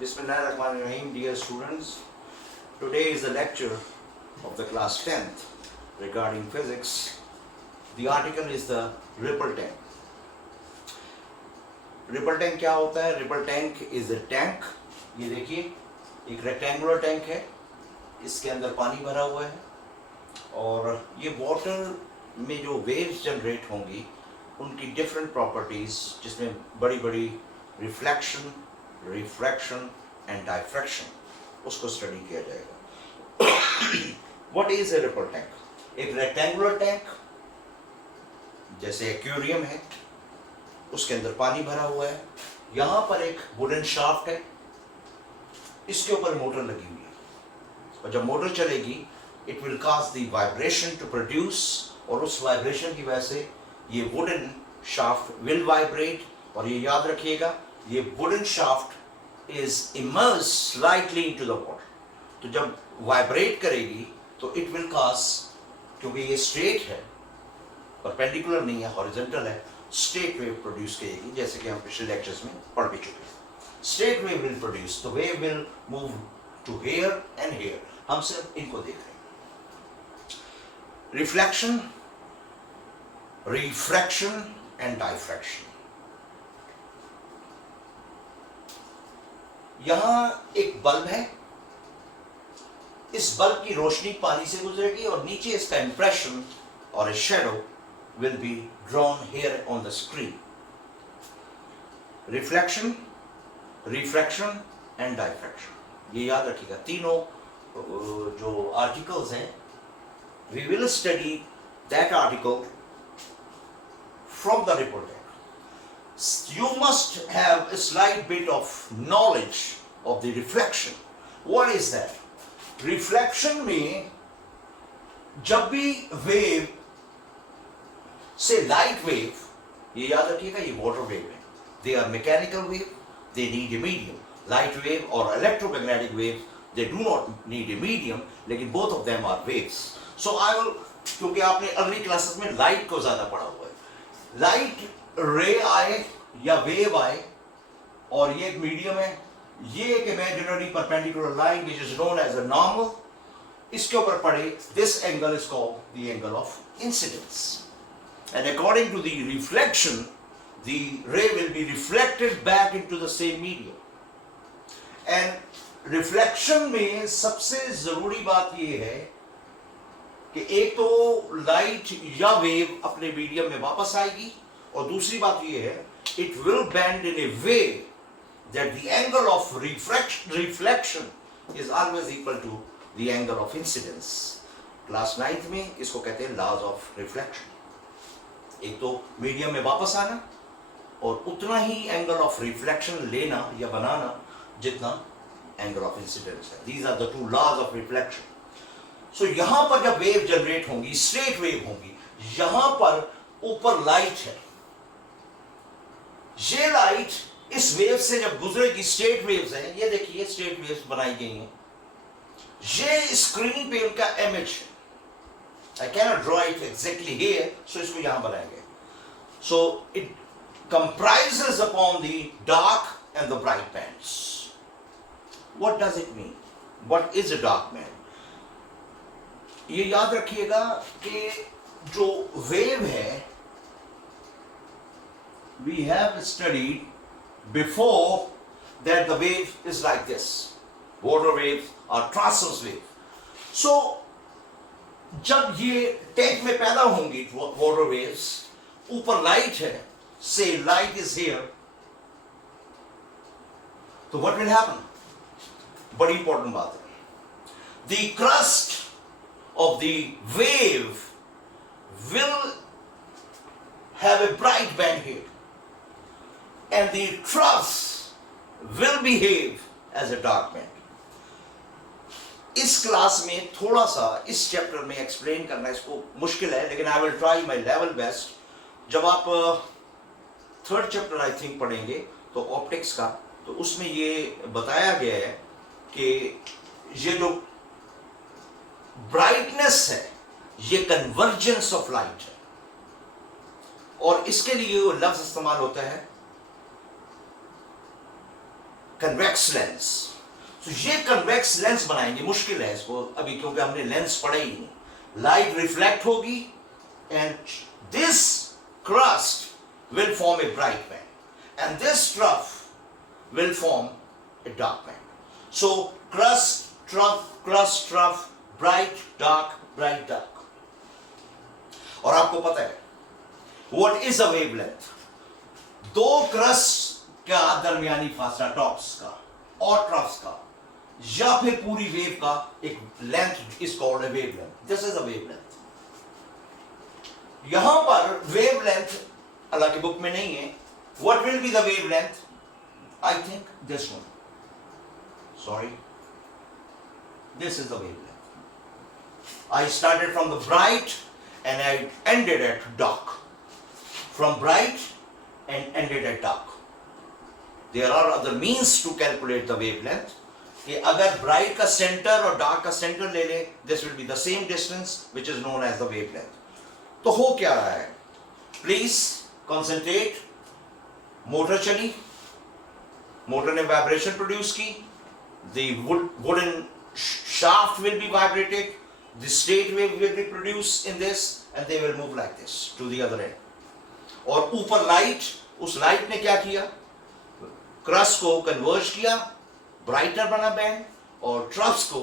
Bismillahirrahmanirrahim, dear students. Today is the lecture of the class 10th regarding physics. The article is the ripple tank. Ripple tank क्या होता है? Ripple tank is a tank. ये देखिए एक rectangular tank है, इसके अंदर पानी भरा हुआ है और ये वाटर में जो वेव्स जनरेट होंगी उनकी डिफरेंट प्रॉपर्टीज, जिसमें बड़ी बड़ी रिफ्लेक्शन, रिफ्रैक्शन एंड डायफ्रैक्शन, उसको स्टडी किया जाएगा. What is a ripple tank? एक रेक्टेंगुलर टैंक जैसे एक्वेरियम है, उसके अंदर पानी भरा हुआ है, यहाँ पर एक वुडन शाफ्ट है, इसके ऊपर मोटर लगी हुई है और जब मोटर चलेगी it will cause the vibration to produce, और उस वाइब्रेशन की वजह से ये वुडन शाफ्ट विल वाइब्रेट. और ये याद रखिएगा, ये wooden shaft is immerse slightly into the water. तो जब वाइब्रेट करेगी तो इट विल कॉज, क्योंकि ये स्ट्रेट है, परपेंडिकुलर नहीं है, हॉरिजॉन्टल है, स्ट्रेट वेव प्रोड्यूस करेगी, जैसे कि हम पिछले लेक्चर्स में पढ़ भी चुके हैं. Straight wave will produce, the wave will move to here and here. हम सिर्फ इनको देख रहे हैं. Reflection, refraction and diffraction. यहां एक बल्ब है, इस बल्ब की रोशनी पानी से गुजरेगी और नीचे इसका इंप्रेशन और a shadow will be drawn here on the screen. Reflection, refraction and diffraction, ये याद रखिएगा. तीनों जो आर्टिकल्स हैं, we will study that article from the ripple tank. You must have a slight bit of knowledge of the reflection. What is that? Reflection में जब भी wave, say light wave, ये याद रखिएगा, ये water wave है. They are mechanical wave, they need a medium. Light wave or electromagnetic wave, they do not need a medium, लेकिन both of them are waves. So I will, क्योंकि आपने early classes में light को ज़्यादा पढ़ा हुआ है, लाइट रे आए या वेव आए और ये एक मीडियम है, ये एक imaginary perpendicular line which is known as a normal, इसके ऊपर पड़े, this angle is called the angle of incidence. And according to the reflection, the ray will be reflected back into the same medium. And reflection में सबसे जरूरी बात ये है कि एक तो लाइट या वेव अपने मीडियम में वापस आएगी, और दूसरी बात ये है, it will bend in a way that the angle of reflection is always equal to the angle of incidence. Class 9th में इसको कहते हैं लॉज ऑफ रिफ्लेक्शन. एक तो मीडियम में वापस आना और उतना ही एंगल ऑफ रिफ्लेक्शन लेना या बनाना जितना एंगल ऑफ इंसिडेंस है. These are the two laws of reflection. So यहां पर जब वेव जनरेट होंगी, स्ट्रेट वेव होंगी, यहां पर ऊपर लाइट है, ये लाइट इस वेव से जब गुजरेगी, स्ट्रेट वेव्स हैं, ये देखिए स्ट्रेट वेव्स बनाई गई हैं, ये स्क्रीन पे उनका इमेज है. I can not draw it exactly here, so इसको यहां बनाएंगे. So it comprises upon the dark and the bright bands. What does it mean? What is a dark band? ये याद रखिएगा कि जो वेव है, we have studied before that the wave is like this, water wave और transverse wave. So जब ये tank में पैदा होंगी वाटर वेव्स, ऊपर लाइट है, से लाइट इज हियर, तो व्हाट विल हैपन? बड़ी इंपॉर्टेंट बात है. The crust of the wave will have a bright band here, and the truss will behave as a dark band. इस क्लास में थोड़ा सा इस चैप्टर में एक्सप्लेन करना इसको मुश्किल है, लेकिन आई will try my level best. जब आप 3rd चैप्टर आई थिंक पढ़ेंगे तो ऑप्टिक्स का, तो उसमें ये बताया गया है कि ये जो ब्राइटनेस है, ये कन्वर्जेंस ऑफ लाइट है, और इसके लिए वो लफ्ज इस्तेमाल होता है कन्वेक्स लेंस। तो ये कन्वेक्स लेंस बनाएंगे, मुश्किल है इसको अभी क्योंकि हमने लेंस पढ़ा ही नहीं। लाइट रिफ्लेक्ट होगी and this crust will form a bright band and this trough will form a dark band. So crust, trough, bright, dark, bright, dark. और आपको पता है what is a wavelength? दो क्रस्ट का दरमियानी फासला टॉप्स का और ट्रफ्स का या फिर पूरी वेव का एक length is called a wavelength. This is a wavelength. यहां पर wavelength अल्लाह की बुक में नहीं है. What will be the wavelength? I think this one. Sorry. This is the wavelength. I started from the bright and I ended at dark. From bright and ended at dark. There are other means to calculate the wavelength. कि अगर bright का center और dark का center ले ले, this will be the same distance which is known as the wavelength. तो हो क्या रहा है? Please concentrate. मोटर चली, मोटर ने वाइब्रेशन प्रोड्यूस की, the wooden shaft will be vibrated, the state wave will be produced in this and they will move like this to the other end. और ऊपर लाइट, उस light ने क्या किया? Crust को कन्वर्ज किया, ब्राइटर बना बैंड, और ट्रफ्स को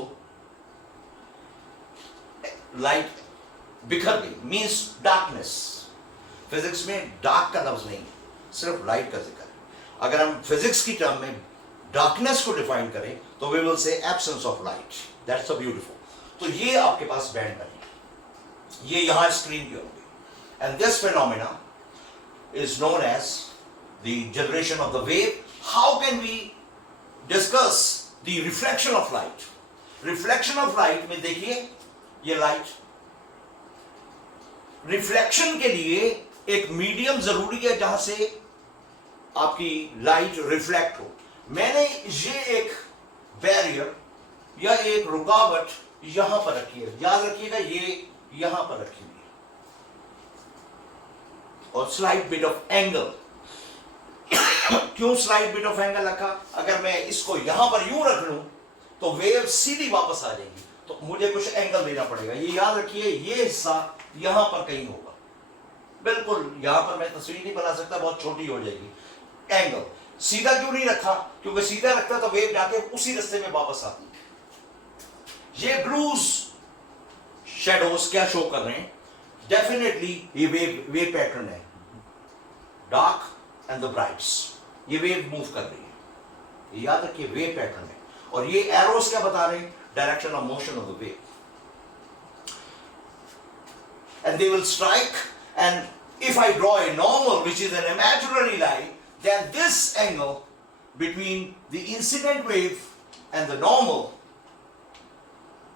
लाइट बिखर गई, मींस डार्कनेस। फिजिक्स में डार्क का लफ्ज नहीं, सिर्फ लाइट का जिक्र है। अगर हम फिजिक्स की टर्म में डार्कनेस को डिफाइन करें तो we will say absence of light. That's so beautiful. तो ये आपके पास बैंड बनी, ये यहां स्क्रीन पे होंगे and this phenomena is known as the generation of the wave. How can we discuss the reflection of light? Reflection of light में देखिए, ये लाइट, रिफ्लेक्शन के लिए एक मीडियम जरूरी है जहां से आपकी लाइट रिफ्लेक्ट हो। मैंने ये एक बैरियर या एक रुकावट यहां पर रखी है, याद रखिएगा ये यहां पर रखी हुई है, और स्लाइट बिट ऑफ एंगल। क्यों स्लाइट बिट ऑफ एंगल रखा? अगर मैं इसको यहां पर यूं रख लूं तो वेव सीधी वापस आ जाएगी, तो मुझे कुछ एंगल देना पड़ेगा। ये याद रखिए, ये हिस्सा यहां पर कहीं होगा, बिल्कुल यहां पर मैं तस्वीर नहीं बना सकता, बहुत छोटी हो जाएगी। एंगल सीधा क्यों नहीं रखा? क्योंकि सीधा रखता तो वेव जाके उसी रास्ते में वापस आती। ये ब्लूज शैडोज क्या शो कर रहे हैं? डेफिनेटली ये वेव पैटर्न है, डार्क एंड द ब्राइट्स, ये वेव मूव कर रही है, याद रखिए वेव पैटर्न है। और ये एरोस क्या बता रहे हैं? Direction of motion of the wave. And they will strike, and if I draw a normal which is an imaginary line, then this angle between the incident wave and the normal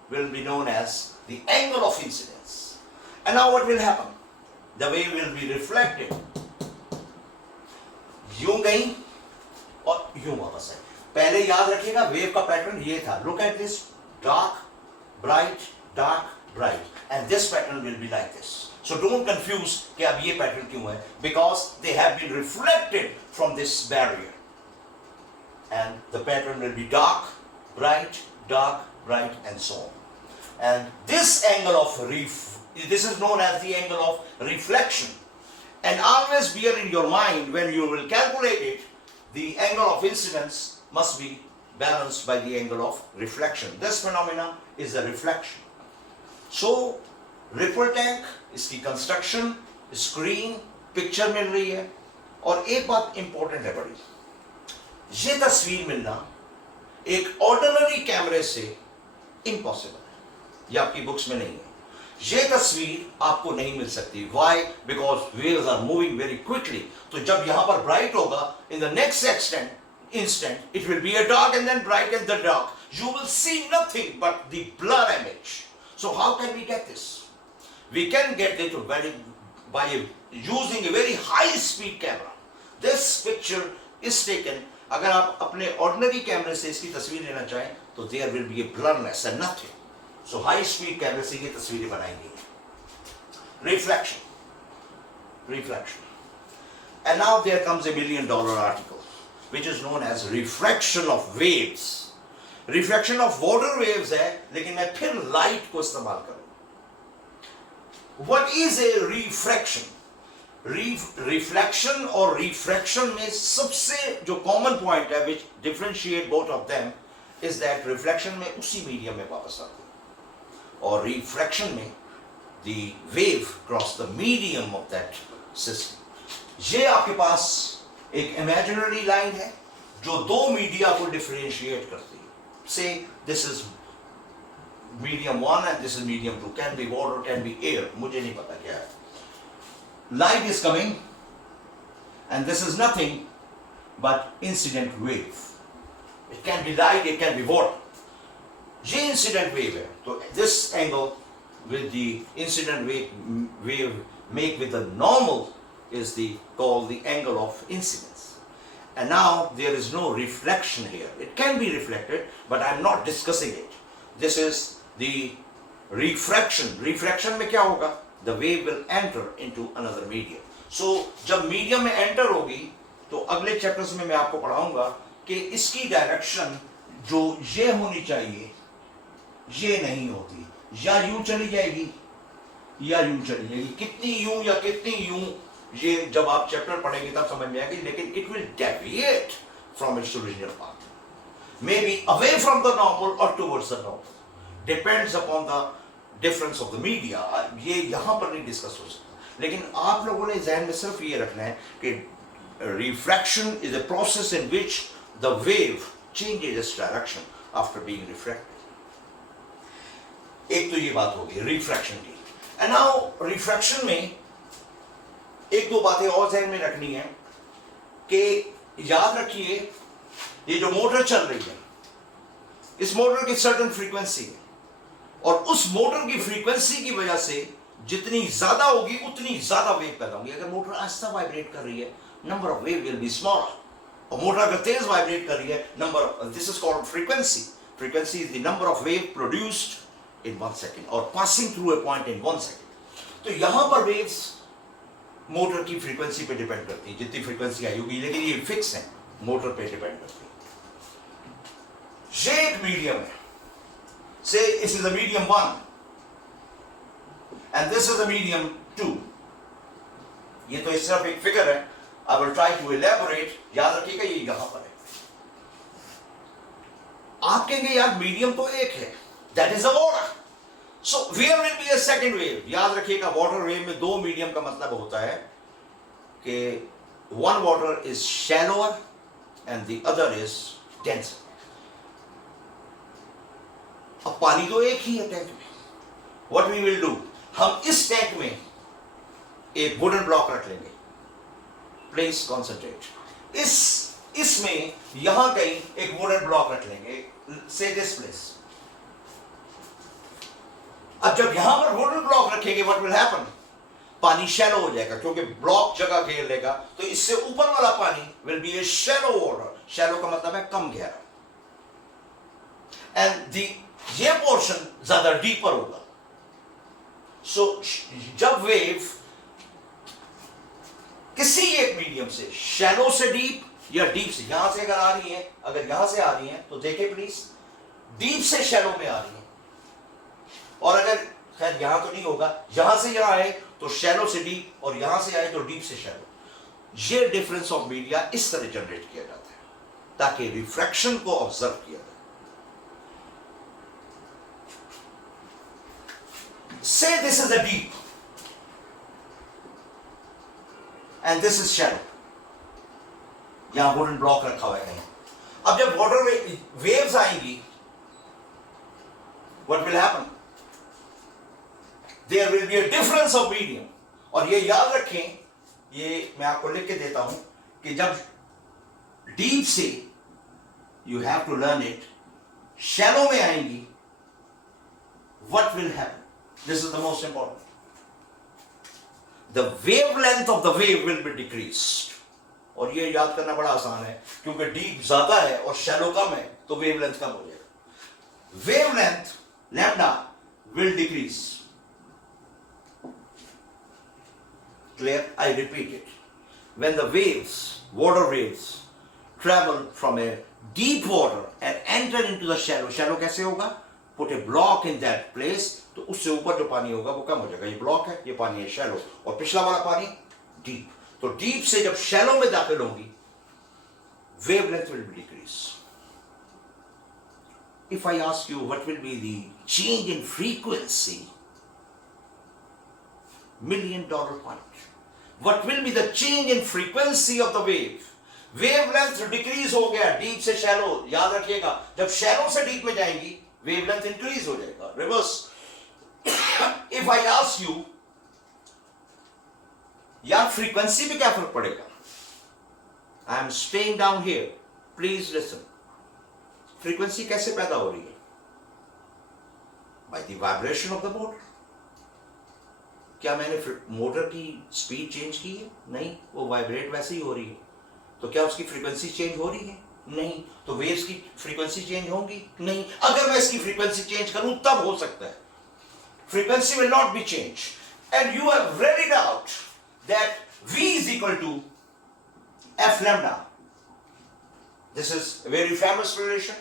will be known as the angle of incidence. And now what will happen? The wave will be reflected. यूं गई और यूं वापस आई। पहले याद रखिएगा wave का pattern ये था। Look at this, dark, bright, and this pattern will be like this. So don't confuse कि अब ये पैटर्न क्यों है, because they have been reflected from this barrier, and the pattern will be dark, bright, and so on. And this angle of this is known as the angle of reflection. And always bear in your mind when you will calculate it, the angle of incidence must be balanced by the angle of reflection. This phenomena is a reflection. So ripple tank, इसकी construction, screen, picture मिल रही है। और एक बात important है बड़ी, ये तस्वीर मिलना एक ऑर्डिनरी कैमरे से इम्पॉसिबल है, ये आपकी बुक्स में नहीं है। ये तस्वीर आपको नहीं मिल सकती। Why? Because waves are moving very quickly. तो जब यहां पर ब्राइट होगा, in the next instant it will be a dark and then bright and the dark. You will see nothing but the blur image. So how can we get this? We can get it by using a very high speed camera. This picture is taken, अगर आप अपने ordinary कैमरे से इसकी तस्वीर लेना चाहें तो there will be a blurriness and nothing. So high speed कैमरे से ये तस्वीरें बनाई गई हैं। Reflection. And now there comes $1 million article. which is known as refraction of waves. Reflection of water waves है, लेकिन मैं फिर लाइट को इस्तेमाल करूं. What is a refraction? Reflection और रिफ्रैक्शन में सबसे जो कॉमन पॉइंट है which differentiate both of them is that reflection में उसी मीडियम में वापस आती है और रिफ्रैक्शन में the wave cross the medium of that system. ये आपके पास एक इमेजिनरी लाइन है जो दो मीडिया को डिफरेंशिएट करती है. Say this is medium 1 and this is medium 2. Can be water, can be air. मुझे नहीं पता क्या है. Light is coming and this is nothing but incident wave. It can be light, it can be water. ये incident wave है. तो this angle with the incident wave make with the normal is called the angle of incidence. And now there is no reflection here. It can be reflected, but I am not discussing it. This is the refraction. Refraction में क्या होगा? The wave will enter into another medium. So जब medium में enter होगी, तो अगले chapters में मैं आपको पढ़ाऊंगा कि इसकी direction जो ये होनी चाहिए, ये नहीं होती. या यूं चली जाएगी, या यूं चली जाएगी. कितनी यूं या कितनी यूं, ये जब आप चैप्टर पढ़ेंगे तब समझ में आएगी. लेकिन it will deviate from its original path, may be away from the normal और towards the normal, depends upon the difference of the media. ये यहां पर नहीं डिस्कस हो सकता, लेकिन आप लोगों ने ध्यान में सिर्फ ये रखना है कि refraction is a process in which the wave changes its direction after being refracted. एक तो ये बात होगी रिफ्रैक्शन की. एंड नाउ रिफ्रैक्शन में एक दो बातें और ध्यान में रखनी है कि याद रखिए ये जो मोटर चल रही है, इस मोटर की सर्टेन फ्रीक्वेंसी है और उस मोटर की फ्रीक्वेंसी की वजह से जितनी ज्यादा होगी उतनी ज्यादा वेव पैदा होगी. अगर मोटर आहिस्ता वाइब्रेट कर रही है, number of wave will be small. और मोटर अगर तेज वाइब्रेट कर रही है, this is called frequency. Frequency is the number of wave produced in 1 second और passing through a point in 1 second. तो यहां पर वेव्स मोटर की फ्रीक्वेंसी पे डिपेंड करती है, जितनी फ्रीक्वेंसी आई होगी, लेकिन ये फिक्स है, मोटर पे डिपेंड करती है. ये एक मीडियम है. So this is the medium 1 and this is the medium 2. ये तो इस तरफ एक फिगर है. I will try to elaborate. याद रखिएगा ये यहां पर है. आप कहेंगे यार मीडियम तो एक है, that is a water. So where will be a second wave? याद रखिएगा वाटर वेव में दो मीडियम का मतलब होता है कि one water is shallower and the other is denser. अब पानी तो एक ही है टैंक में. What we will do? हम इस टैंक में एक वुडन ब्लॉक रख लेंगे. Please concentrate. इसमें यहां कहीं एक वुडन ब्लॉक रख लेंगे. Say this place. अब जब यहां पर वुडन ब्लॉक रखेंगे, व्हाट विल हैपन? पानी शैलो हो जाएगा क्योंकि ब्लॉक जगह घेर लेगा. तो इससे ऊपर वाला पानी will be A shallow water. Shallow का मतलब है कम गहरा. एंड ये पोर्शन ज्यादा डीपर होगा. सो जब वेव किसी एक मीडियम से शैलो से डीप या डीप से, यहां से अगर आ रही है, अगर यहां से आ रही है तो देखें प्लीज, डीप से शैलो में आ रही है. और अगर खैर यहां तो नहीं होगा, यहां से यहां आए तो शैलो से डीप और यहां से आए तो डीप से शैलो. ये डिफरेंस ऑफ मीडिया इस तरह जनरेट किया जाता है ताकि रिफ्रैक्शन को ऑब्जर्व किया जाए. से this is a deep and this is shallow. यहां वुडन ब्लॉक रखा हुआ है. अब जब वाटर वेव्स आएंगी, what will happen? There will be a difference of medium. और ये याद रखें, ये मैं आपको लिख के देता हूं कि जब डीप से you have to learn it, shallow में आएंगी, what will happen? This is the most important. The wavelength of the wave will be decreased. और ये याद करना बड़ा आसान है क्योंकि डीप ज्यादा है और शैलो कम है तो वेवलेंथ कम हो जाएगा. Wavelength lambda will decrease. Clear? I repeat it. When the waves, water waves, travel from a deep water and enter into the shallow. Shallow कैसे होगा? Put a block in that place, तो उससे ऊपर जो पानी होगा वो कम हो जाएगा. ये ब्लॉक है, ये पानी है shallow, और पिछला वाला पानी deep. तो deep से जब shallow में दाखिल होंगी, wavelength will be decreased. If I ask you what will be the change in frequency, $1 million point. What will be the change in frequency of the wave? Wavelength decrease हो गया deep से shallow. याद रखिएगा, जब shallow से deep में जाएंगी, wavelength increase हो जाएगा. Reverse. If I ask you, यार frequency पे क्या फर्क पड़ेगा? I am staying down here. Please listen. Frequency कैसे पैदा हो रही है? By the vibration of the motor. क्या मैंने मोटर की स्पीड चेंज की है? नहीं, वो वाइब्रेट वैसे ही हो रही है. तो क्या उसकी फ्रीक्वेंसी चेंज हो रही है? नहीं. तो वेव्स की फ्रीक्वेंसी चेंज होगी? नहीं. अगर मैं इसकी फ्रीक्वेंसी चेंज करूं तब हो सकता है. Frequency will not be change. And you have read it out that V is equal to F lambda. This is a very famous relation.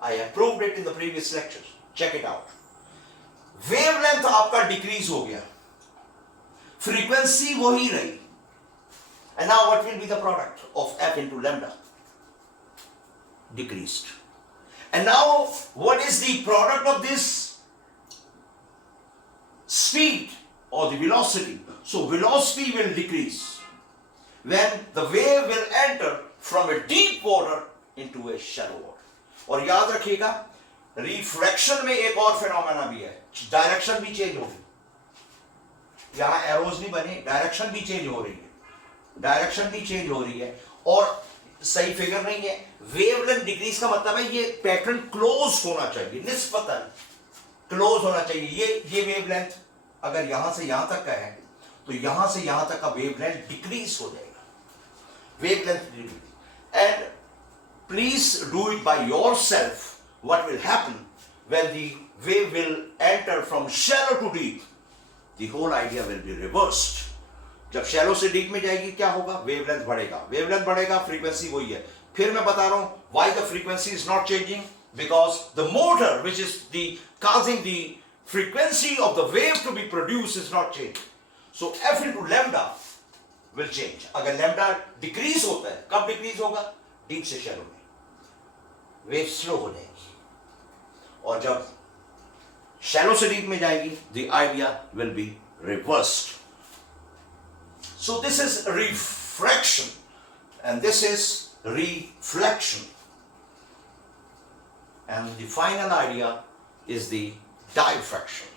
I have proved it in the previous lectures. Check it out. Wavelength आपका decrease हो गया, frequency वही रही. And now what will be the product of F into lambda? Decreased. And now what is the product of this speed or the velocity? So velocity will decrease when the wave will enter from a deep water into a shallow water. और याद रखिएगा, refraction में एक और phenomena भी है, direction भी change होगी. यहां एरोज नहीं बने, डायरेक्शन भी चेंज हो रही है. डायरेक्शन भी चेंज हो रही है और सही फिगर नहीं है. वेवलेंथ डिक्रीज का मतलब है ये पैटर्न क्लोज होना चाहिए, निस्बतन क्लोज होना चाहिए. ये वेवलेंथ अगर यहां से यहां तक का है तो यहां से यहां तक का वेवलेंथ डिक्रीज हो जाएगा. Wavelength decrease. And please do it by yourself. What will happen when the wave will enter from shallow to deep? The whole idea will be reversed. जब shallow से deep में जाएगी क्या होगा? Wavelength बढ़ेगा. Wavelength बढ़ेगा, frequency वही है. फिर मैं बता रहा हूं why the frequency is not changing, because the motor which is the causing the frequency of the wave to be produced is not changing. So F into lambda will change. अगर lambda decrease होता है, कब decrease होगा? Deep से shallow में. Wave slow हो जाएगी, और जब शैलो से डीप में जाएगी the idea will be reversed. So this is refraction and this is reflection, and the final idea is the diffraction.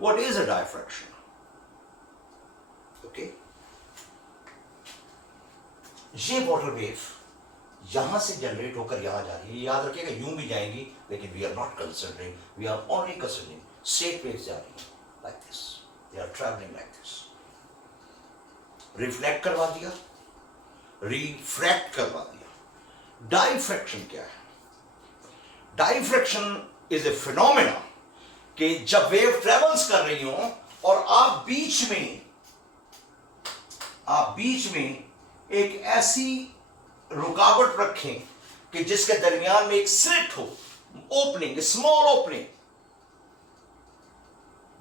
What is a diffraction? Okay, ये वाटर वेव यहां से जनरेट होकर यहां जा रही है. याद रखिएगा, यूं भी जाएंगी, लेकिन we are not considering, we are only considering straight waves जा रही है like this, they are travelling like this. Reflect करवा दिया, रिफ्रैक्ट करवा दिया. डायफ्रैक्शन क्या है? डायफ्रैक्शन इज ए फिनोमेना कि जब वेव ट्रेवल्स कर रही हो और आप बीच में एक ऐसी रुकावट रखें कि जिसके दरमियान में एक स्लिट हो, opening, small opening.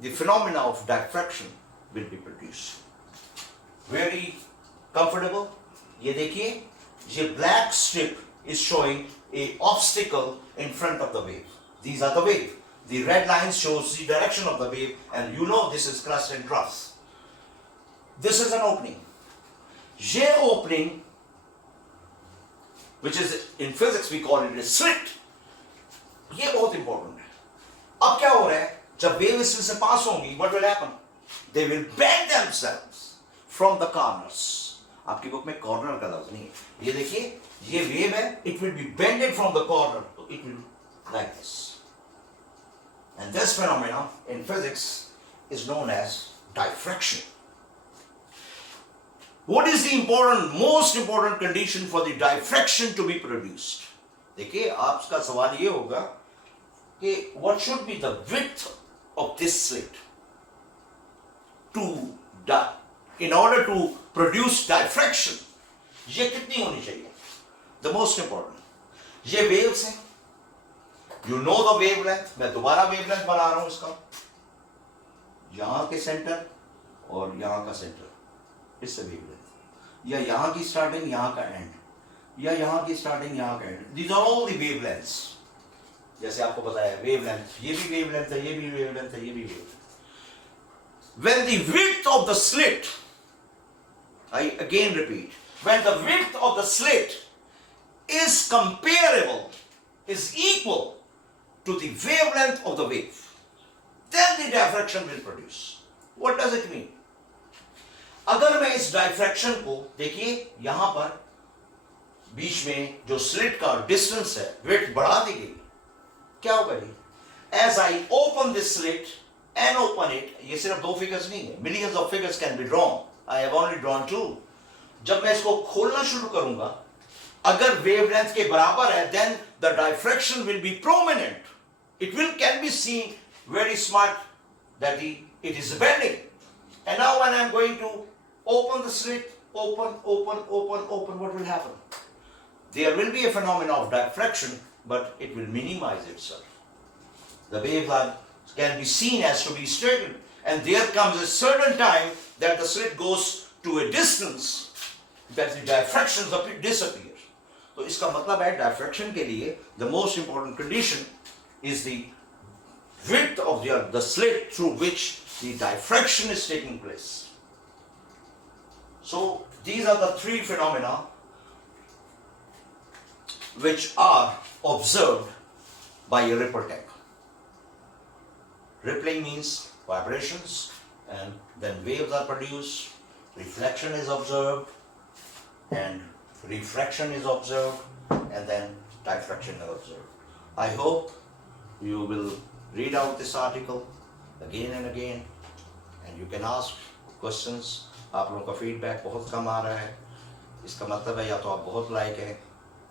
The phenomena of diffraction will be produced. Very comfortable. ये देखिए, ये black strip is showing a obstacle in front of the wave. These are the wave. The red line shows the direction of the wave, and you know this is crust and trough. This is an opening. ये opening, which is in physics we call it a slit, ये बहुत important है. अब क्या हो रहा है? जब वेव इसमें से पास होंगी, what will happen? They will bend themselves from the corners. आपकी बुक में कॉर्नर का लफ्ज नहीं है. ये देखिए, ये वेव है, it will be bended from the corner, so it will like this. And this phenomenon in physics is known as diffraction. What is the most important condition for the diffraction to be produced? देखिए, आपका सवाल ये होगा कि what should be the width of this slit in order to produce diffraction? ये कितनी होनी चाहिए? द मोस्ट इंपॉर्टेंट, ये वेव्स हैं, यू नो द वेवलेंथ। मैं दोबारा वेवलेंथ बना रहा हूं इसका, यहां के सेंटर और यहां का सेंटर, इससे वेवलेंथ, या यहां की स्टार्टिंग यहां का एंड, या यहां की स्टार्टिंग यहां का end, these are all the wavelengths. जैसे आपको बताया वेवलेंथ, ये भी वेवलेंथ है, ये भी वेवलेंथ है, ये भी wavelength. When the width of the slit, I again repeat, when the width of the slit is comparable, is equal to the wavelength of the wave, then the diffraction will produce. What does it mean? अगर मैं इस diffraction को, देखिए यहां पर बीच में जो slit का डिस्टेंस है, विड्थ बढ़ा दी गई, क्या होगा जी? As I open this slit and open it, ये सिर्फ दो फिगर्स नहीं है, millions of figures can be drawn. I have only drawn two. जब मैं इसको खोलना शुरू करूंगा, अगर वेवलेंथ के बराबर है, then the diffraction will be prominent. It can be seen very smart that it is bending. And now when I am going to open the slit, open, what will happen? There will be a phenomenon of diffraction, but it will minimize itself. The waves can be seen as to be straightened, and there comes a certain time that the slit goes to a distance that the diffractions disappear. तो इसका मतलब है diffraction के लिए the most important condition is the width of the slit through which the diffraction is taking place. So these are the three phenomena which are observed by a ripple tank. Rippling means vibrations, and then waves are produced, reflection is observed, and refraction is observed, and then diffraction is observed. I hope you will read out this article again and again, and you can ask questions. आप लोगों का feedback बहुत कम आ रहा है, इसका मतलब है या तो आप बहुत लाइक हैं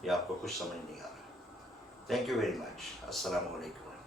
या आपको कुछ समझ नहीं आ रहा। Thank you very much. अस्सलाम वालेकुम।